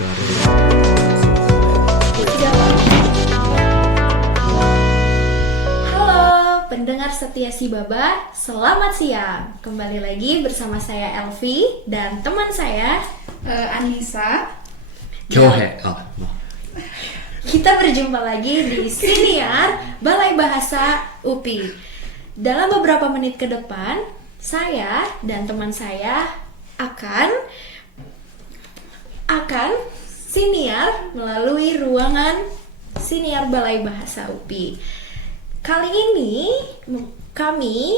Halo pendengar setia Si Baba, selamat siang. Kembali lagi bersama saya Elvi dan teman saya Anissa. Kyohei. Kita berjumpa lagi di Siniar Balai Bahasa UPI. Dalam beberapa menit ke depan, saya dan teman saya akan siniar melalui ruangan Siniar Balai Bahasa UPI. Kali ini kami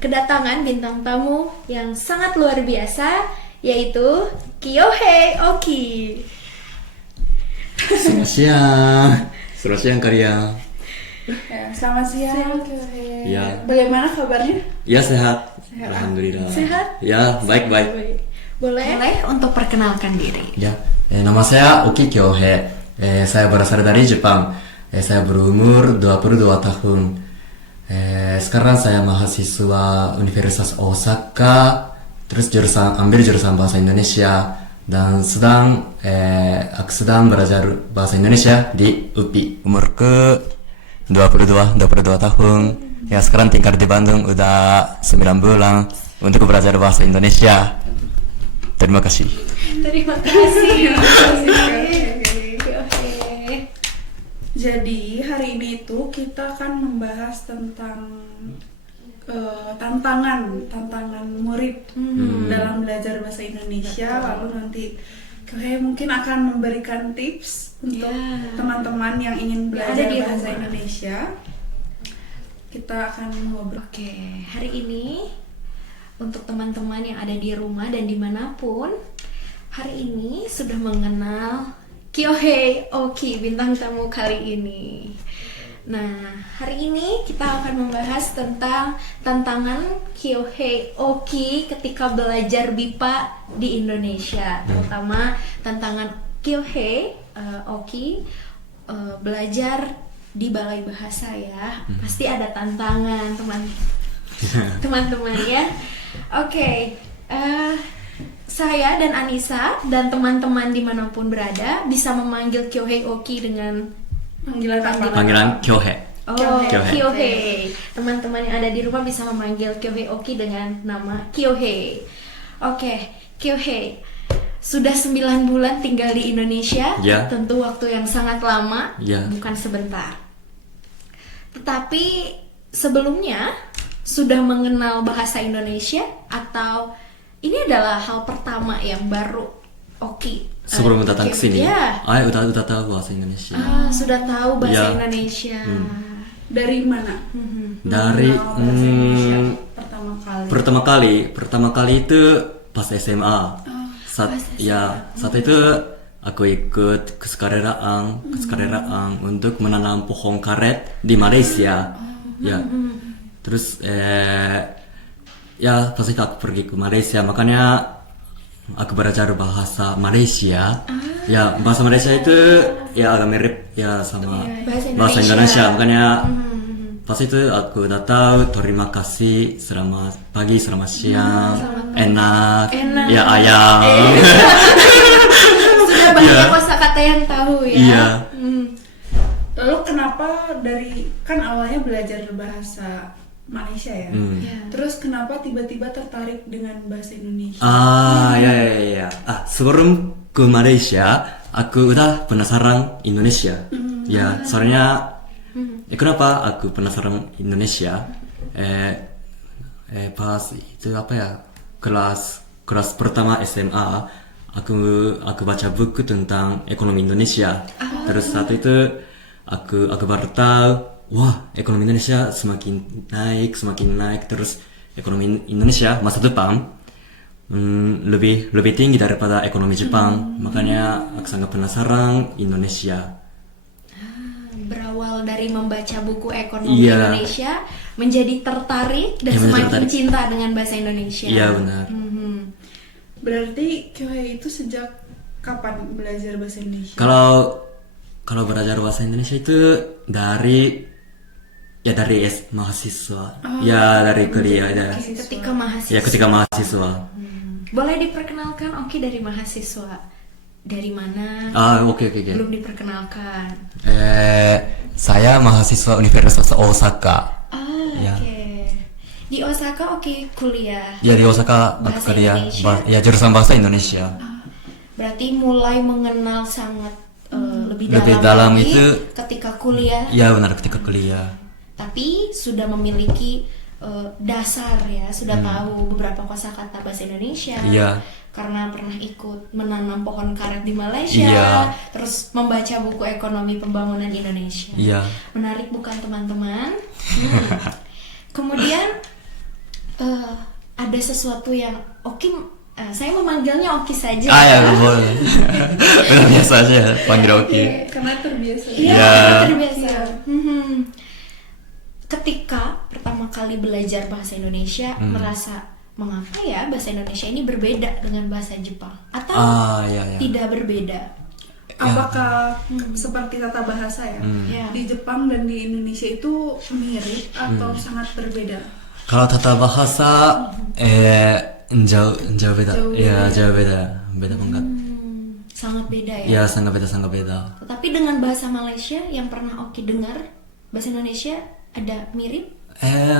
kedatangan bintang tamu yang sangat luar biasa, yaitu Kyohei Oki. Selamat siang. Selamat siang kalian. Ya, selamat siang. Ya. Bagaimana kabarnya? Ya sehat. Sehat. Alhamdulillah. Sehat? Ya baik. Boleh untuk perkenalkan diri. Ya. Nama saya Oki Kyohei. Saya berasal dari Jepang. Saya berumur 22 tahun. Sekarang saya mahasiswa Universitas Osaka. Terus ambil jurusan bahasa Indonesia. Dan aku sedang belajar bahasa Indonesia di UPI. Umurku 22 tahun. Ya sekarang tinggal di Bandung udah 9 bulan untuk belajar bahasa Indonesia. Terima kasih. Terima kasih. Jadi hari ini itu kita akan membahas tentang tantangan murid dalam belajar bahasa Indonesia. Lalu nanti kayak mungkin akan memberikan tips untuk teman-teman yang ingin belajar di bahasa rumah. Indonesia. Kita akan ngobrol. Oke, hari ini untuk teman-teman yang ada di rumah dan dimanapun, hari ini sudah mengenal Kyohei Oki, bintang tamu kali ini. Nah, hari ini kita akan membahas tentang tantangan Kyohei Oki ketika belajar BIPA di Indonesia, terutama tantangan Kyohei Oki belajar di Balai Bahasa ya. Pasti ada tantangan teman-teman ya. Oke, saya dan Anissa dan teman-teman dimanapun berada bisa memanggil Kyohei Oki dengan Panggilan Kyohei. Kyohei. Teman-teman yang ada di rumah bisa memanggil Kyohei Oki dengan nama Kyohei. Oke, Kyohei. Sudah 9 bulan tinggal di Indonesia. Ya. Tentu waktu yang sangat lama, Ya. bukan sebentar. Tetapi sebelumnya sudah mengenal bahasa Indonesia atau ini adalah hal pertama yang baru Oki Sebelum datang ke sini, Ya. udah tahu bahasa Indonesia. Sudah tahu bahasa Ya. Indonesia. Dari mana? Dari Mengenal bahasa Indonesia pertama kali. pertama kali itu pas SMA. Saat itu aku ikut kesukarelaan untuk menanam pohon karet di Malaysia. Ya. Terus ya pas itu aku pergi ke Malaysia, makanya aku belajar bahasa Malaysia. Ya, bahasa Malaysia itu ya agak mirip ya sama bahasa Indonesia. Makanya pas itu aku udah tahu terima kasih, selamat pagi, selamat siang, enak, ya ayam. Sudah banyak kosakata yang tahu ya. Iya. Lalu kenapa kan awalnya belajar bahasa Malaysia ya? Terus kenapa tiba-tiba tertarik dengan bahasa Indonesia? Ya. Sebelum ke Malaysia, aku udah penasaran Indonesia. Ya, soalnya kenapa aku penasaran Indonesia? Pas itu kelas pertama SMA, aku baca buku tentang ekonomi Indonesia. Terus saat itu aku baru tahu, wah, ekonomi Indonesia semakin naik, terus ekonomi Indonesia masa depan lebih tinggi daripada ekonomi Jepang. Makanya aku sangat penasaran Indonesia. Berawal dari membaca buku ekonomi Indonesia, menjadi tertarik dan semakin cinta dengan bahasa Indonesia. Iya, benar. Berarti Kyohei itu sejak kapan belajar bahasa Indonesia? Kalau belajar bahasa Indonesia itu dari mahasiswa. Dari kuliah ya. Ketika mahasiswa. Ya, ketika mahasiswa. Boleh diperkenalkan Oki dari mahasiswa dari mana? Oke. Belum diperkenalkan. Saya mahasiswa Universitas Osaka. Ya. Oke. Di Osaka kuliah. Ya, di Osaka aku Bahasa kuliah. Indonesia? Ya, jurusan bahasa Indonesia. Berarti mulai mengenal sangat lebih Lebih dalam dalam lagi itu ketika kuliah. Ya, benar, ketika kuliah. Tapi sudah memiliki dasar ya, sudah tahu beberapa kosakata bahasa Indonesia. Iya. Karena pernah ikut menanam pohon karet di Malaysia, Iya. terus membaca buku ekonomi pembangunan Indonesia. Iya. Menarik bukan teman-teman? Kemudian ada sesuatu yang Oki, saya memanggilnya Oki saja. Ya, boleh. Benar, biasa aja panggil Oki. Karena terbiasa. Iya, Iya. terbiasa. Ketika pertama kali belajar bahasa Indonesia, merasa mengapa ya bahasa Indonesia ini berbeda dengan bahasa Jepang? Atau Ya. tidak berbeda? Apakah seperti tata bahasa ya? Ya. Di Jepang dan di Indonesia itu mirip atau sangat berbeda? Kalau tata bahasa jauh beda. Ya, jauh beda. Beda banget. Sangat beda ya. Ya, sangat beda. Tetapi dengan bahasa Malaysia yang pernah Oki dengar, bahasa Indonesia ada mirip?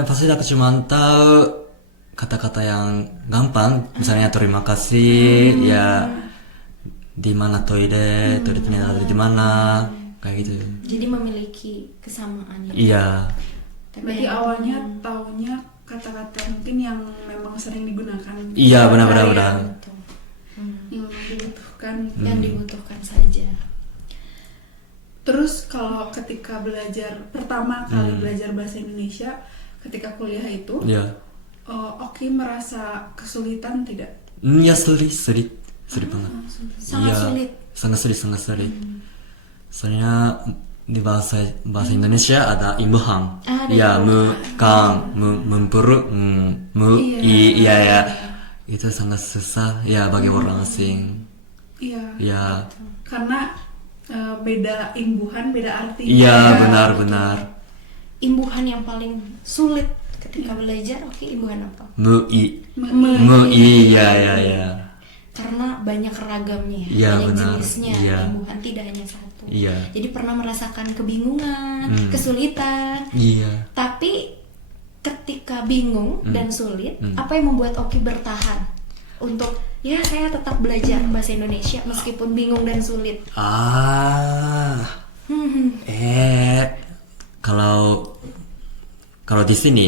Pasti aku cuma tahu kata-kata yang gampang, misalnya terima kasih, ya di mana toilet ini ada di mana, kayak gitu. Jadi memiliki kesamaan ya. Iya. Berarti awalnya taunya kata-kata mungkin yang memang sering digunakan. Iya, benar. Betul. Yang memang dibutuhkan. Yang dibutuhkan saja. Terus kalau ketika pertama kali belajar bahasa Indonesia, ketika kuliah itu, Iya. Oki merasa kesulitan tidak? Ya, sulit banget. Sangat Iya, sulit. sangat sulit. Soalnya di bahasa Indonesia ada imbuhan. Ada Ya, mu, kang, mempuru, mu, ya. Itu sangat susah ya bagi orang asing. Iya. Ya. Karena beda imbuhan, beda arti. Iya, benar. Imbuhan yang paling sulit ketika belajar, imbuhan apa? Mui, ya. Karena banyak ragamnya, Iya, banyak benar. jenisnya. Iya. Imbuhan tidak hanya satu. Iya. Jadi pernah merasakan kebingungan, kesulitan. Iya. Tapi ketika bingung dan sulit, apa yang membuat Oki bertahan untuk ya saya tetap belajar bahasa Indonesia meskipun bingung dan sulit? Kalau di sini,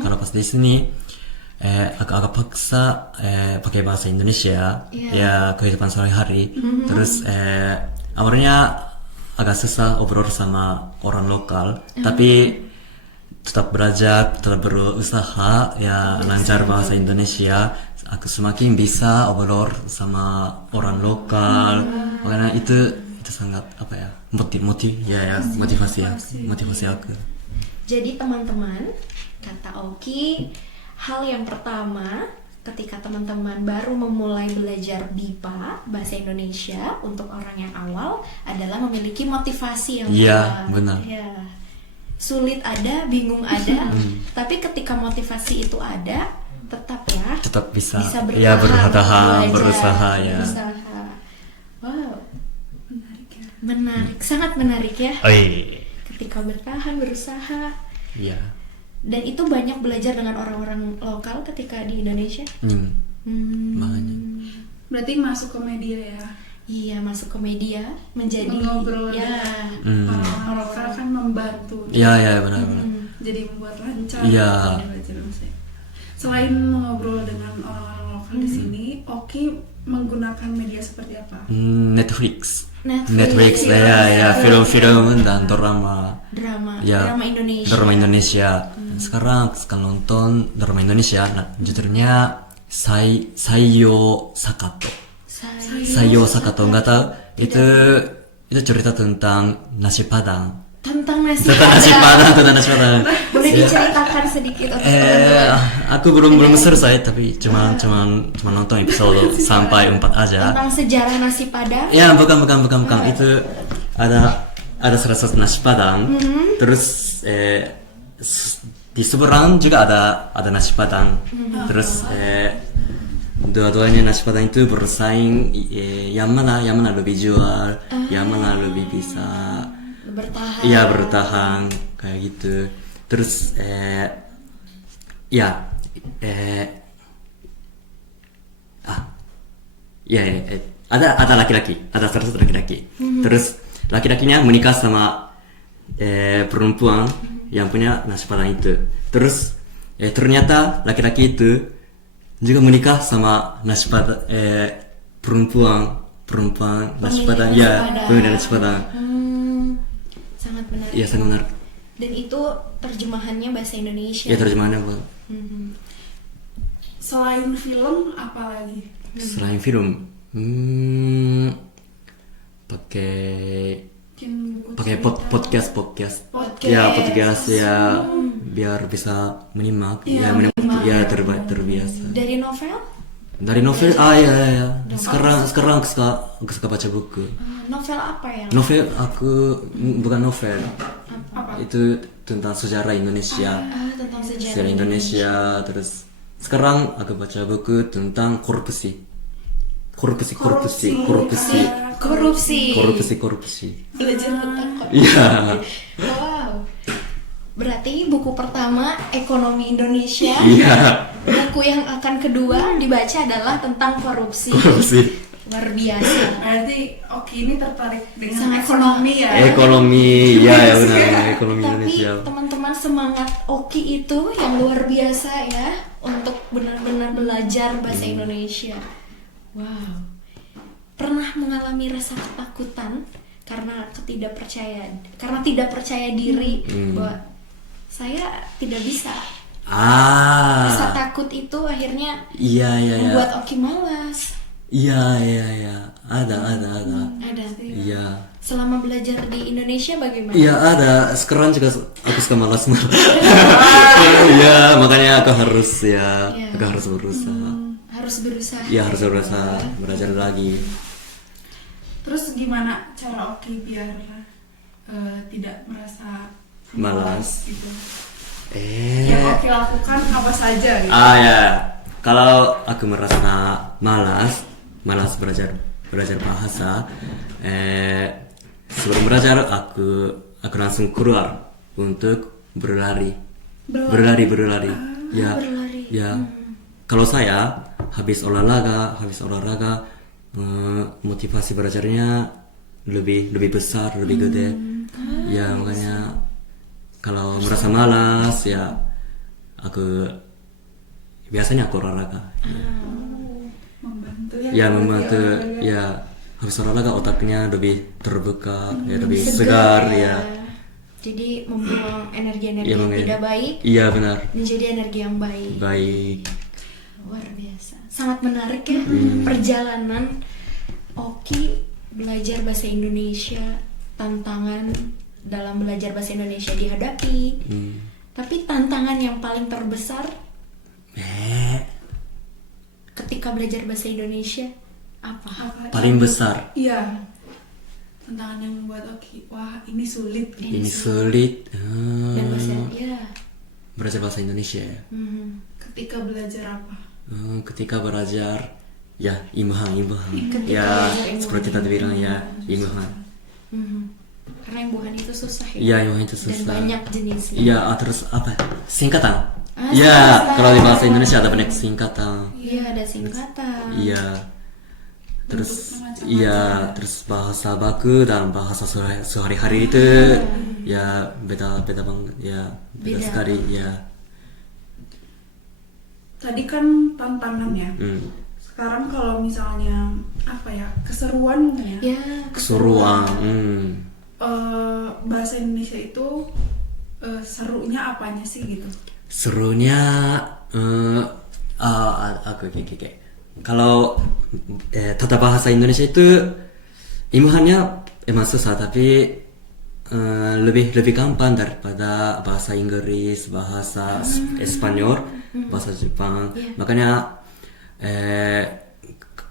kalau pas di sini, aku agak paksa pakai bahasa Indonesia, ya kehidupan sehari-hari. Terus awalnya agak susah obrol sama orang lokal, tapi tetap belajar, tetap berusaha, ya lancar bahasa Indonesia. Aku semakin bisa obrol sama orang lokal, makanya itu sangat motivasi aku. Jadi teman-teman, kata Oki, hal yang pertama ketika teman-teman baru memulai belajar BIPA bahasa Indonesia untuk orang yang awal adalah memiliki motivasi yang Iya, kuat. benar. Ya. Sulit ada, bingung ada, tapi ketika motivasi itu ada, tetap bisa bertahan, ya bertahan, belajar, berusaha ya. berusaha. Wow, menarik, sangat menarik ya. Ketika bertahan, berusaha. Iya. Dan itu banyak belajar dengan orang-orang lokal ketika di Indonesia. Banyak. Berarti masuk ke media ya? Iya, masuk ke media menjadi Mengobrol ya. orang-orang lokal kan membantu. Iya, benar. Jadi membuat lancar. Iya. belajar bahasa. Selain mengobrol dengan orang-orang lokal di sini, Oki menggunakan media seperti apa? Netflix Ya. ya film-film dan drama ya, drama Indonesia. drama Indonesia. Sekarang nonton drama Indonesia, judulnya Saiyo Sakato nggak tahu itu cerita tentang nasi padang. Tentang nasi Tentang nasi padang. Boleh diceritakan sedikit atau Aku belum selesai, tapi cuma nonton episode sampai 4 aja. tentang sejarah nasi padang? Ya, bukan. Itu ada salah satu nasi padang. Terus di seberang juga ada nasi padang. Terus dua-duanya nasi padang itu bersaing, yang mana lebih jual, yang mana lebih bisa Bertahan. iya bertahan kayak gitu. Terus ya ada laki-laki, ada salah satu laki-laki. Terus laki-lakinya menikah sama perempuan yang punya nasi padang itu. Terus ternyata laki-laki itu juga menikah sama nasi padang perempuan nasi padang, ya pemilik nasi padang. Sangat menarik. Iya sangat menarik. Dan itu terjemahannya bahasa Indonesia. Ya terjemahannya apa? Selain film apa lagi? Selain film, pakai Mungkin buku pakai cerita. podcast. Podcast. Ya podcast ya biar bisa menyimak, ya menyimak, ya terbiasa. Dari novel? Dari novel, ya. Sekarang aku suka baca buku. Novel apa yang? Novel aku bukan novel. Apa? Itu tentang sejarah Indonesia. Tentang sejarah Sejarah Indonesia. Terus sekarang aku baca buku tentang korupsi. Korupsi. Belajar tentang korupsi. Iya. Wow. Berarti buku pertama ekonomi Indonesia. Iya. Buku yang akan kedua dibaca adalah tentang korupsi. Luar biasa. Berarti Oki ini tertarik dengan Sangat ekonomi ya? Ekonomi, ya benar, ekonomi Tapi Indonesia. teman-teman semangat Oki itu yang luar biasa ya untuk benar-benar belajar bahasa Indonesia. Wow. Pernah mengalami rasa ketakutan karena tidak percaya diri bahwa saya tidak bisa. Rasa takut itu akhirnya Iya. membuat Oki malas. Iya. Ada. Ada. Iya. Selama belajar di Indonesia bagaimana? Iya ada. Sekarang juga aku suka malas. Iya, makanya aku harus berusaha. Harus berusaha. Iya, harus berusaha belajar lagi. Terus gimana cara Oki biar tidak merasa Malas. gitu? Yang Oki lakukan apa saja gitu? Ya. Kalau aku merasa malas belajar bahasa, sebelum belajar aku langsung keluar untuk berlari. Ya. berlari. Ya. Kalau saya habis olahraga, motivasi belajarnya lebih besar, lebih gede. Ya makanya kalau merasa malas ya aku biasanya aku olahraga. Membantu ya? Ya membantu ya habis olahraga otaknya lebih terbuka, ya lebih segar ya. Jadi membuang energi-energi Ya, yang tidak baik Iya benar. menjadi energi yang baik. Baik. Luar biasa. Sangat menarik ya perjalanan Oki belajar bahasa Indonesia, tantangan dalam belajar bahasa Indonesia dihadapi. Tapi tantangan yang paling terbesar ketika belajar bahasa Indonesia apa? Paling besar. Iya. Tantangan yang membuat Oki, wah ini sulit. Ini sulit. Dan Belajar bahasa Indonesia ya. Ketika belajar apa? Ketika belajar ya imbahan. Ketika Ya belajar seperti tadi bilang ya imbahan. Karena imbuhan itu susah ya. Iya imbahan itu Dan susah. banyak jenisnya. Iya terus apa? Singkatan. Ah, Ya singkatan. kalau di bahasa Indonesia ada banyak singkatan. Iya, ada singkatan. Iya. Terus bahasa baku dan bahasa sehari-hari itu ya beda banget ya beda Beda. sekali ya. Tadi kan tantangan ya. Sekarang kalau misalnya apa ya, keseruan mungkin ya. Ya, Keseruan. Bahasa Indonesia itu serunya apanya sih gitu? Serunya aku kayak kalau tata bahasa Indonesia itu imbuhannya emang susah tapi lebih gampang daripada bahasa Inggris, bahasa Spanyol, bahasa Jepang. Makanya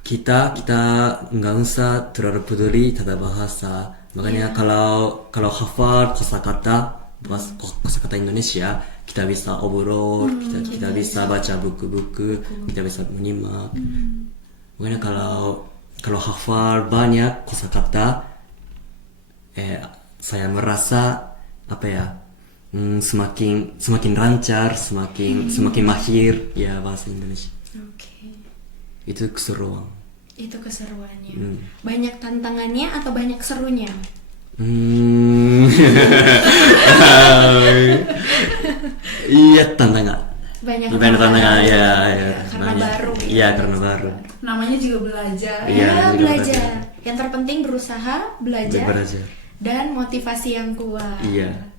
kita nggak usah terlalu peduli tata bahasa. Makanya kalau hafal kosakata kosakata Indonesia, kita bisa obrol, kita bisa baca buku-buku, kita bisa menyimak. Makanya kalau hafal banyak kosakata, saya merasa semakin lancar, semakin mahir ya bahasa Indonesia. Oke. Itu keseruan. Itu keseruannya. Banyak tantangannya atau banyak serunya? Iya, tantangan. Banyak tantangan ya. Karena baru. Iya, karena baru. Namanya juga belajar. Iya, Ya, juga belajar. Yang terpenting berusaha, belajar, Belajar. dan motivasi yang kuat. Iya.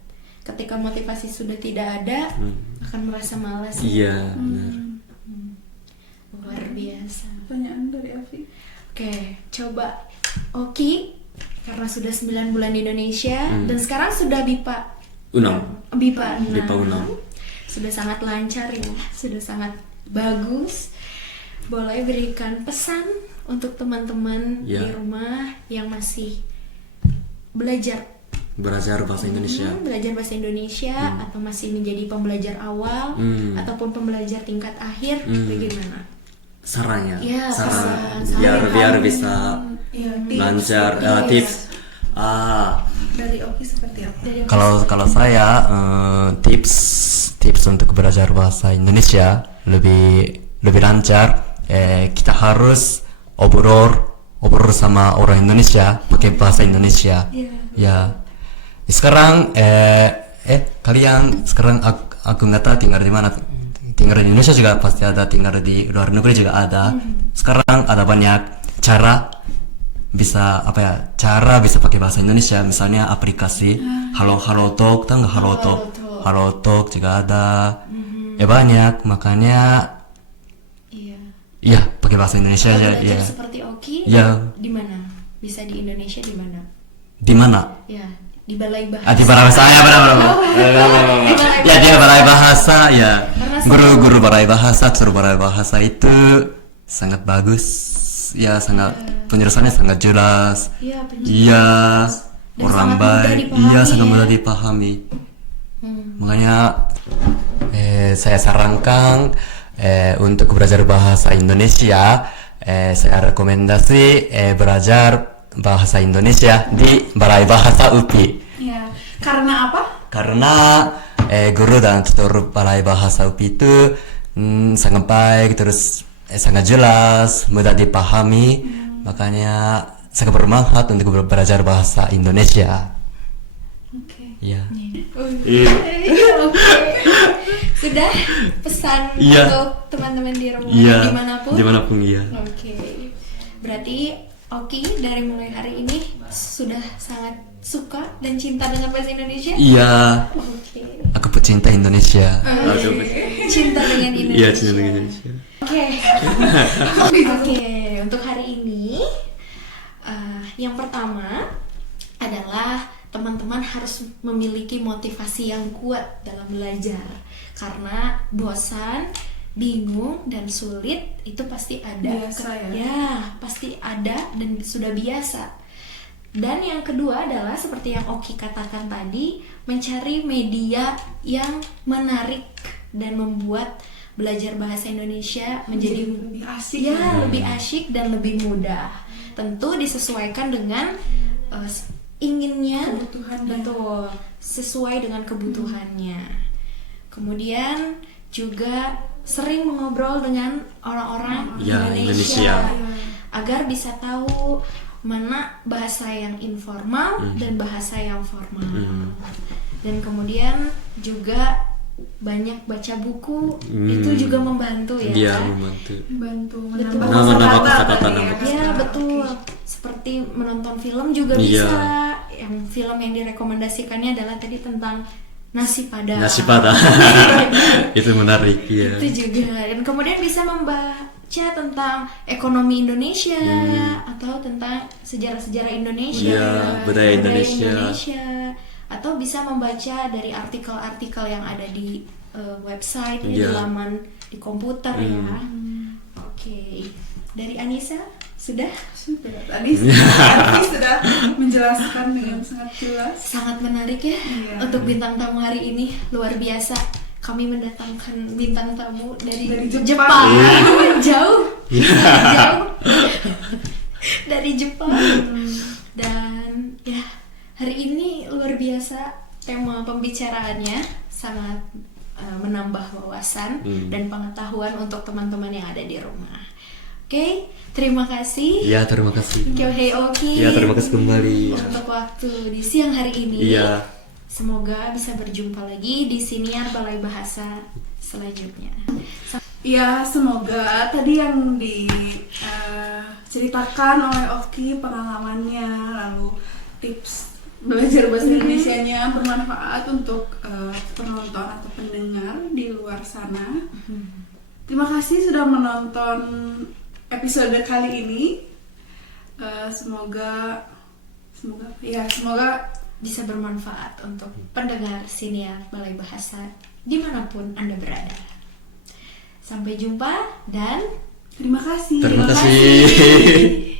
Ketika motivasi sudah tidak ada, akan merasa malas. Iya, benar. Luar biasa. Pertanyaan dari Afi. Oke, coba Oki, karena sudah 9 bulan di Indonesia dan sekarang sudah BIPA BIPA 6. BIPA 6. Sudah sangat lancar ya, sudah sangat bagus. Boleh berikan pesan untuk teman-teman di rumah yang masih belajar bahasa Indonesia. Belajar bahasa Indonesia atau masih menjadi pembelajar awal ataupun pembelajar tingkat akhir, bagaimana? Sarannya. Ya, saran pesan. biar bisa lancar. Tips. Dari Oki seperti apa? Kalau saya tips untuk belajar bahasa Indonesia lebih lancar. Kita harus obrol sama orang Indonesia pakai bahasa Indonesia. Ya. Sekarang kalian sekarang aku nggak tahu tinggal di mana. Tinggal di Indonesia juga pasti ada, tinggal di luar negeri juga ada. Sekarang ada banyak cara bisa pakai bahasa Indonesia, misalnya aplikasi Halo Talk, tahu nggak Halo Talk? Halo Talk juga ada. Banyak, makanya iya pakai bahasa Indonesia aja. Belajar seperti Oki. Ya. Di mana? Bisa di Indonesia di mana? Di mana? Ya, di Balai Bahasa. Di Balai Bahasa ya, benar. Ya, di Balai Bahasa ya. Guru Balai Bahasa, Balai Bahasa itu sangat bagus. Ya, sangat penjelasannya sangat jelas. Iya, Iya, dan orang sangat baik. mudah dipahami Iya, sangat ya. mudah dipahami. Makanya saya sarankan untuk belajar bahasa Indonesia, saya rekomendasi belajar bahasa Indonesia di Balai Bahasa UPI. Ya, karena apa? Karena guru dan tutor Balai Bahasa UPI itu sangat baik, terus sangat jelas, mudah dipahami, makanya sangat bermanfaat untuk belajar bahasa Indonesia. Oke. Iya. Oke. Sudah pesan untuk teman-teman di rumah dimanapun iya. Oke. Berarti Oki dari mulai hari ini sudah sangat suka dan cinta dengan bahasa Indonesia? Iya. Oke. Aku pecinta Indonesia. Cinta dengan Indonesia. Iya, cinta dengan Indonesia. Oke. Oke, untuk hari ini yang pertama adalah teman-teman harus memiliki motivasi yang kuat dalam belajar. Karena bosan, bingung, dan sulit itu pasti ada. Biasa ya? Ya, pasti ada dan sudah biasa. Dan yang kedua adalah seperti yang Oki katakan tadi, mencari media yang menarik dan membuat belajar bahasa Indonesia menjadi lebih asik. Ya, lebih asyik dan lebih mudah. Tentu disesuaikan dengan inginnya, Kebutuhannya. betul, sesuai dengan kebutuhannya. Kemudian juga sering mengobrol dengan orang-orang Indonesia agar bisa tahu mana bahasa yang informal dan bahasa yang formal. Dan kemudian juga banyak baca buku, itu juga membantu ya. Iya, kan? membantu. Betul. Menambah kosakata. Ya, betul. Seperti menonton film juga Iya. bisa. Yang film yang direkomendasikannya adalah tadi tentang nasi padang. Nasi padang. Itu menarik ya. Itu juga. Dan kemudian bisa membaca tentang ekonomi Indonesia atau tentang sejarah-sejarah Indonesia, Iya, budaya Indonesia. Atau bisa membaca dari artikel-artikel yang ada di website, di Iya. laman di komputer ya. Oke. Dari Anissa sudah? Tadi Afi sudah menjelaskan dijelaskan dengan sangat jelas. Sangat menarik ya. Iya. Untuk bintang tamu hari ini luar biasa. Kami mendatangkan bintang tamu dari Jepang. Jauh. Iya. Jauh. Dari Jepang. Dan ya, hari ini luar biasa tema pembicaraannya sangat menambah wawasan dan pengetahuan untuk teman-teman yang ada di rumah. Oke, terima kasih. Iya, terima kasih. Kyohei Oki. Iya, terima kasih kembali. Untuk waktu di siang hari ini. Iya. Semoga bisa berjumpa lagi di Siniar Balai Bahasa selanjutnya. Ya, semoga tadi yang diceritakan oleh Oki pengalamannya, lalu tips belajar bahasa Indonesianya bermanfaat untuk penonton atau pendengar di luar sana. Terima kasih sudah menonton episode kali ini. Semoga Bisa bermanfaat untuk pendengar Siniar Balai Bahasa dimanapun Anda berada. Sampai jumpa dan terima kasih. Terima kasih.